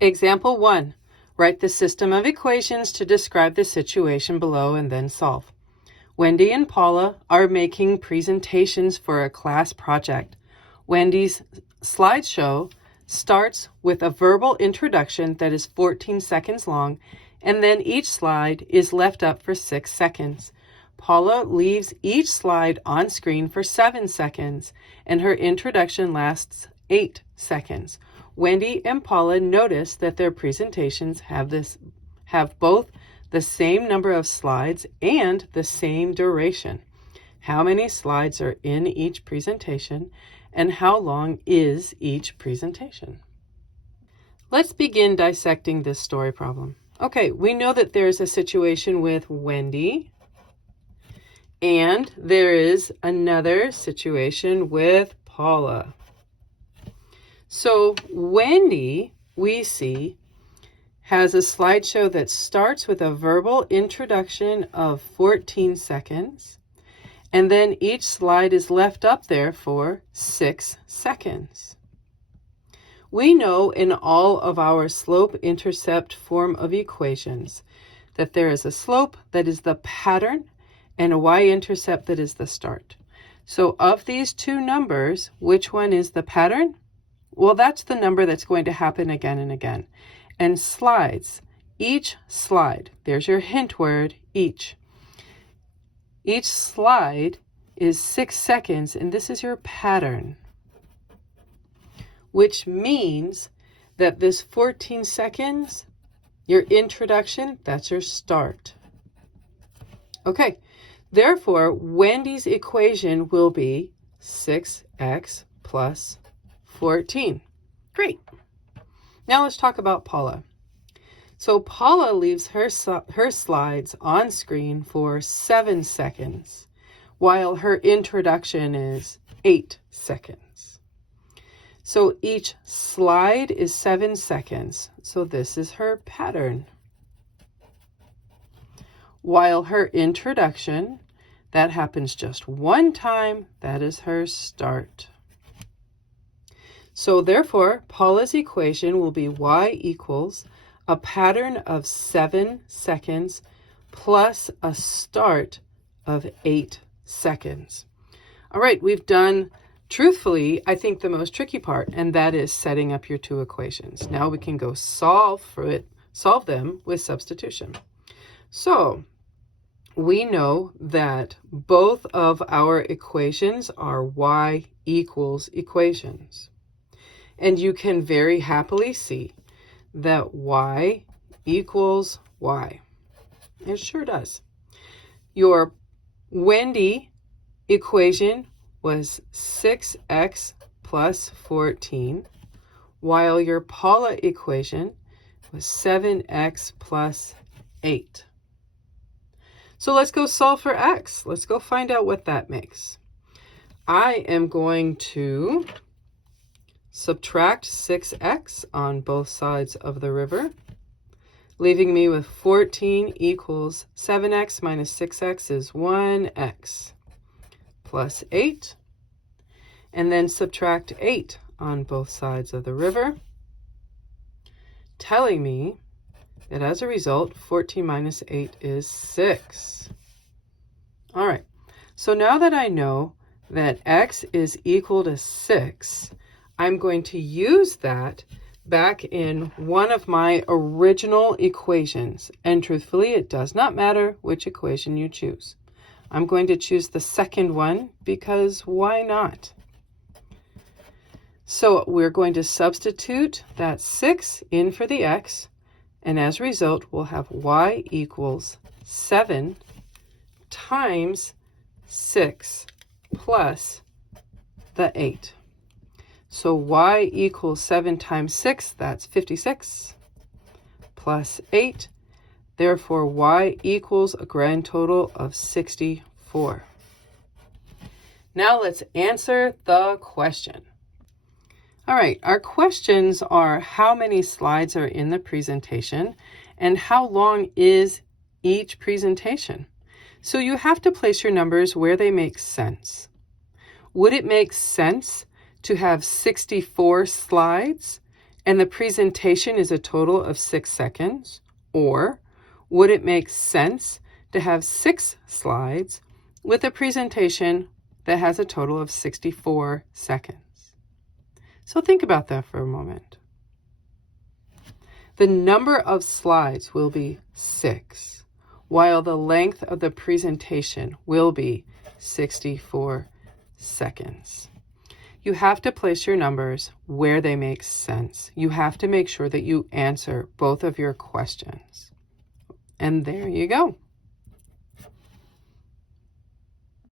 Example 1. Write the system of equations to describe the situation below and then solve. Wendy and Paula are making presentations for a class project. Wendy's slideshow starts with a verbal introduction that is 14 seconds long, and then each slide is left up for 6 seconds. Paula leaves each slide on screen for 7 seconds, and her introduction lasts 8 seconds. Wendy and Paula notice that their presentations have both the same number of slides and the same duration. How many slides are in each presentation, and how long is each presentation? Let's begin dissecting this story problem. Okay, we know that there's a situation with Wendy, and there is another situation with Paula. So Wendy, we see, has a slideshow that starts with a verbal introduction of 14 seconds, and then each slide is left up there for 6 seconds. We know in all of our slope-intercept form of equations that there is a slope that is the pattern and a y-intercept that is the start. So of these two numbers, which one is the pattern? Well, that's the number that's going to happen again and again. And slides, each slide, there's your hint word, each. Each slide is 6 seconds, and this is your pattern, which means that this 14 seconds, your introduction, that's your start. Okay, therefore, Wendy's equation will be 6x plus 14. Great. Now let's talk about Paula. So Paula leaves her slides on screen for 7 seconds, while her introduction is 8 seconds. So each slide is 7 seconds. So this is her pattern. While her introduction, that happens just one time, that is her start. So therefore, Paula's equation will be y equals a pattern of 7 seconds plus a start of 8 seconds. All right, we've done, truthfully, I think the most tricky part, and that is setting up your two equations. Now we can go solve them with substitution. So we know that both of our equations are y equals equations. And you can very happily see that y equals y. It sure does. Your Wendy equation was 6x plus 14, while your Paula equation was 7x plus 8. So let's go solve for x. Let's go find out what that makes. I am going to subtract 6x on both sides of the river, leaving me with 14 equals 7x minus 6x is 1x plus 8, and then subtract 8 on both sides of the river, telling me that as a result, 14 minus 8 is 6. All right, so now that I know that x is equal to 6, I'm going to use that back in one of my original equations. And truthfully, it does not matter which equation you choose. I'm going to choose the second one because why not? So we're going to substitute that 6 in for the x, and as a result, we'll have y equals 7 times 6 plus the 8. So y equals 7 times 6, that's 56, plus 8. Therefore, y equals a grand total of 64. Now let's answer the question. All right, our questions are how many slides are in the presentation and how long is each presentation? So you have to place your numbers where they make sense. Would it make sense to have 64 slides and the presentation is a total of 6 seconds? Or would it make sense to have 6 slides with a presentation that has a total of 64 seconds? So think about that for a moment. The number of slides will be 6, while the length of the presentation will be 64 seconds. You have to place your numbers where they make sense. You have to make sure that you answer both of your questions. And there you go.